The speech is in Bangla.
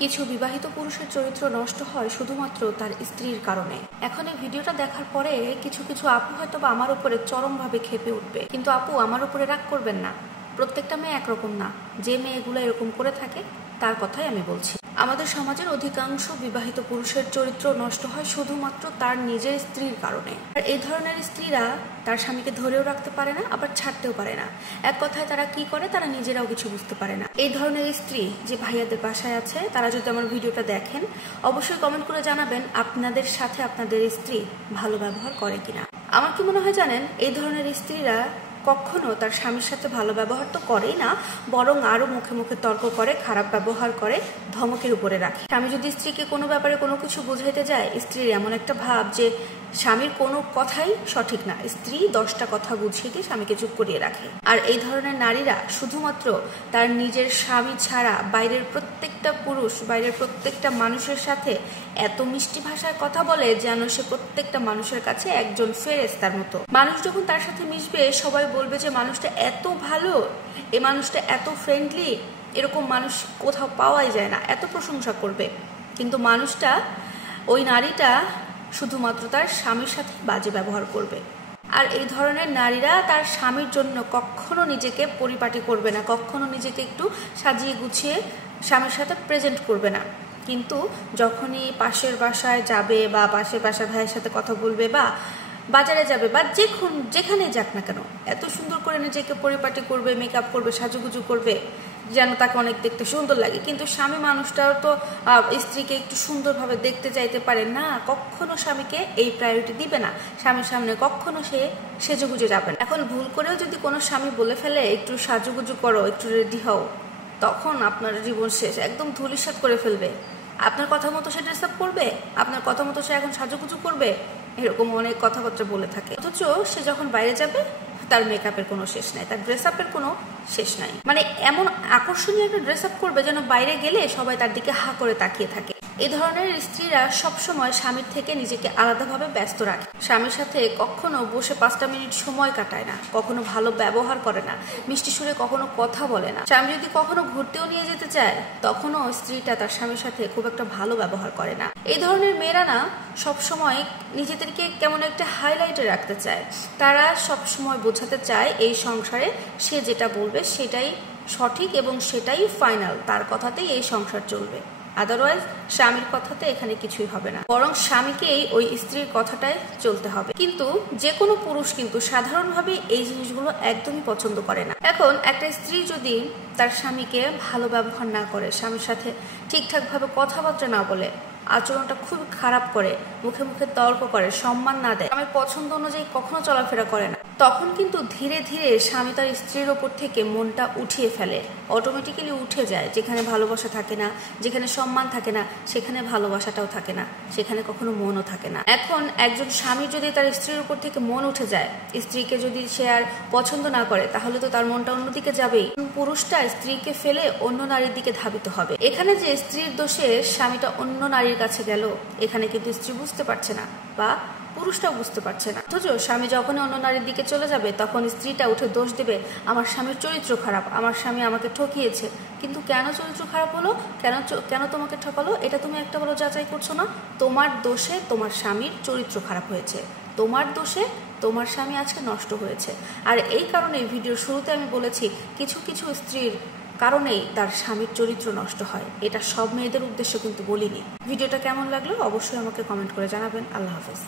কিছু বিবাহিত পুরুষের চরিত্র নষ্ট হয় শুধুমাত্র তার স্ত্রীর কারণে। এখন এই ভিডিওটা দেখার পরে কিছু কিছু আপু হয়তো বা আমার উপরে চরমভাবে ক্ষেপে উঠবে, কিন্তু আপু আমার উপরে রাগ করবেন না। প্রত্যেকটা মেয়ে একরকম না। যে মেয়েগুলো এরকম করে থাকে তার কথাই আমি বলছি। আমাদের সমাজের অধিকাংশ বিবাহিত পুরুষের চরিত্র নষ্ট হয় শুধুমাত্র তার নিজের স্ত্রীর কারণে। আর এই ধরনের স্ত্রীরা তার স্বামীকে ধরেও রাখতে পারে না, আবার ছাড়তেও পারে না। এক কথায় তারা কি করে, তারা নিজেরাও কিছু বুঝতে পারে না। এই ধরনের স্ত্রী যে ভাইয়াদের বাসায় আছে, তারা যদি আমার ভিডিওটা দেখেন অবশ্যই কমেন্ট করে জানাবেন আপনাদের সাথে আপনাদের স্ত্রী ভালো ব্যবহার করে কিনা। আমার কি মনে হয় জানেন, এই ধরনের স্ত্রীরা কখনো তার স্বামীর সাথে ভালো ব্যবহার তো করেই না, বরং আরো মুখে মুখে তর্ক করে, খারাপ ব্যবহার করে, ধমকের উপরে রাখে। স্বামী যদি স্ত্রীকে কোনো ব্যাপারে কোনো কিছু বুঝাইতে যায়, স্ত্রীর এমন একটা ভাব যে স্বামীর কোনো কথাই সঠিক না, স্ত্রী 10টা কথা বুঝিয়ে দিয়ে স্বামীকে চুপ করিয়ে রাখে। আর এই ধরনের নারীরা শুধুমাত্র তার নিজের স্বামী ছাড়া বাইরের প্রত্যেকটা পুরুষ, বাইরের প্রত্যেকটা মানুষের সাথে এত মিষ্টি ভাষায় কথা বলে যেন সে প্রত্যেকটা মানুষের কাছে একজন ফেরেশতার মতো। মানুষ যখন তার সাথে মিশবে সবাই বলবে যে মানুষটা এত ভালো, এই মানুষটা এত ফ্রেন্ডলি, এরকম মানুষ কোথাও পাওয়াই যায় না, এত প্রশংসা করবে। কিন্তু মানুষটা, ওই নারীটা শুধুমাত্র তার স্বামীর সাথে বাজে ব্যবহার করবে। আর এই ধরনের নারীরা তার স্বামীর জন্য কখনো নিজেকে পরিপাটি করবে না, কখনো নিজেকে একটু সাজিয়ে গুছিয়ে স্বামীর সাথে প্রেজেন্ট করবে না। কিন্তু যখনই পাশের বাসায় যাবে বা পাশের বাসার ভাইয়ের সাথে কথা বলবে বা বাজারে যাবে বা যেখানে যাক না কেন, এত সুন্দর করে নিজেকে পরিপাটি করবে, মেকআপ করবে, সাজুগুজু করবে যেন তাকে অনেক দেখতে সুন্দর লাগে। কিন্তু স্বামী মানুষটাও তো স্ত্রীকে একটু সুন্দরভাবে দেখতে চাইতে পারে না, কখনো স্বামীকে এই প্রায়োরিটি দিবে না। স্বামীর সামনে কখনো সে সেজেগুজে যাবে না। এখন ভুল করেও যদি কোনো স্বামী বলে ফেলে একটু সাজুগুজু করো, একটু রেডি হও, তখন আপনার জীবন শেষ, একদম ধূলিসাৎ করে ফেলবে। আপনার কথা মতো সে ড্রেস আপ করবে, আপনার কথা মতো সে এখন সাজুগুজু করবে, এরকম অনেক কথাবার্তা বলে থাকে। অথচ সে যখন বাইরে যাবে তার মেকআপের কোনো শেষ নাই, তার ড্রেস আপের কোনো শেষ নাই। মানে এমন আকর্ষণীয় একটা ড্রেস আপ করবে যেন বাইরে গেলে সবাই তার দিকে হা করে তাকিয়ে থাকে। এই ধরনের স্ত্রীরা সবসময় স্বামীর থেকে নিজেকে আলাদাভাবে ব্যস্ত রাখে। স্বামীর সাথে কখনো বসে 5টা মিনিট সময় কাটায় না, কখনো ভালো ব্যবহার করে না, মিষ্টি সুরে কখনো কথা বলে না। স্বামী যদি কখনো ঘুরতেও নিয়ে যেতে চায় তখনও স্ত্রীটা তার স্বামীর সাথে খুব একটা ভালো ব্যবহার করে না। এই ধরনের মেয়েরা না সবসময় নিজেদেরকে কেমন একটা হাইলাইটে রাখতে চায়। তারা সবসময় বোঝাতে চায় এই সংসারে সে যেটা বলবে সেটাই সঠিক এবং সেটাই ফাইনাল, তার কথাতেই এই সংসার চলবে। আদারওয়াইজ স্বামীর কথাতে এখানে কিছুই হবে না, বরং স্বামীকেই ওই স্ত্রীর কথাটাই চলতে হবে। কিন্তু যে কোনো পুরুষ কিন্তু সাধারণভাবে এই জিনিসগুলো একদমই পছন্দ করে না। এখন একটা স্ত্রী যদি তার স্বামীকে ভালো ব্যবহার না করে, স্বামীর সাথে ঠিকঠাকভাবে কথাবার্তা না বলে, আচরণটা খুব খারাপ করে, মুখে মুখে তর্ক করে, সম্মান না দেয়, স্বামীর পছন্দ অনুযায়ী কখনো চলাফেরা করে না, তখন কিন্তু ধীরে ধীরে স্বামী তার স্ত্রীর ওপর থেকে মনটা উঠিয়ে ফেলে, অটোমেটিক্যালি উঠে যায়। যেখানে ভালোবাসা থাকে না, যেখানে সম্মান থাকে না, সেখানে ভালোবাসাটাও থাকে না, সেখানে কখনো মনও থাকে না। এখন একজন স্বামী যদি তার স্ত্রীর উপর থেকে মন উঠে যায়, স্ত্রীকে যদি সে আর পছন্দ না করে, তাহলে তো তার মনটা অন্যদিকে যাবেই। পুরুষটা স্ত্রীকে ফেলে অন্য নারীর দিকে ধাবিত হবে। এখানে যে স্ত্রীর দোষে স্বামীটা অন্য নারীর কাছে গেল, এখানে কিন্তু স্ত্রী বুঝতে পারছে না বা পুরুষটাও বুঝতে পারছে না। অথচ স্বামী যখনই অন্য নারীর দিকে চলে যাবে তখন স্ত্রীটা উঠে দোষ দেবে, আমার স্বামীর চরিত্র খারাপ, আমার স্বামী আমাকে ঠকিয়েছে। কিন্তু কেন চরিত্র খারাপ হলো, কেন তোমাকে ঠকালো, এটা তুমি একটা বড় যাচাই করছো না। তোমার দোষে তোমার স্বামীর চরিত্র খারাপ হয়েছে, তোমার দোষে তোমার স্বামী আজকে নষ্ট হয়েছে। আর এই কারণে ভিডিওর শুরুতে আমি বলেছি কিছু কিছু স্ত্রীর কারণেই তার স্বামীর চরিত্র নষ্ট হয়। এটা সব মেয়েদের উদ্দেশ্য কিন্তু বলিনি। ভিডিওটা কেমন লাগলো অবশ্যই আমাকে কমেন্ট করে জানাবেন। আল্লাহ হাফেজ।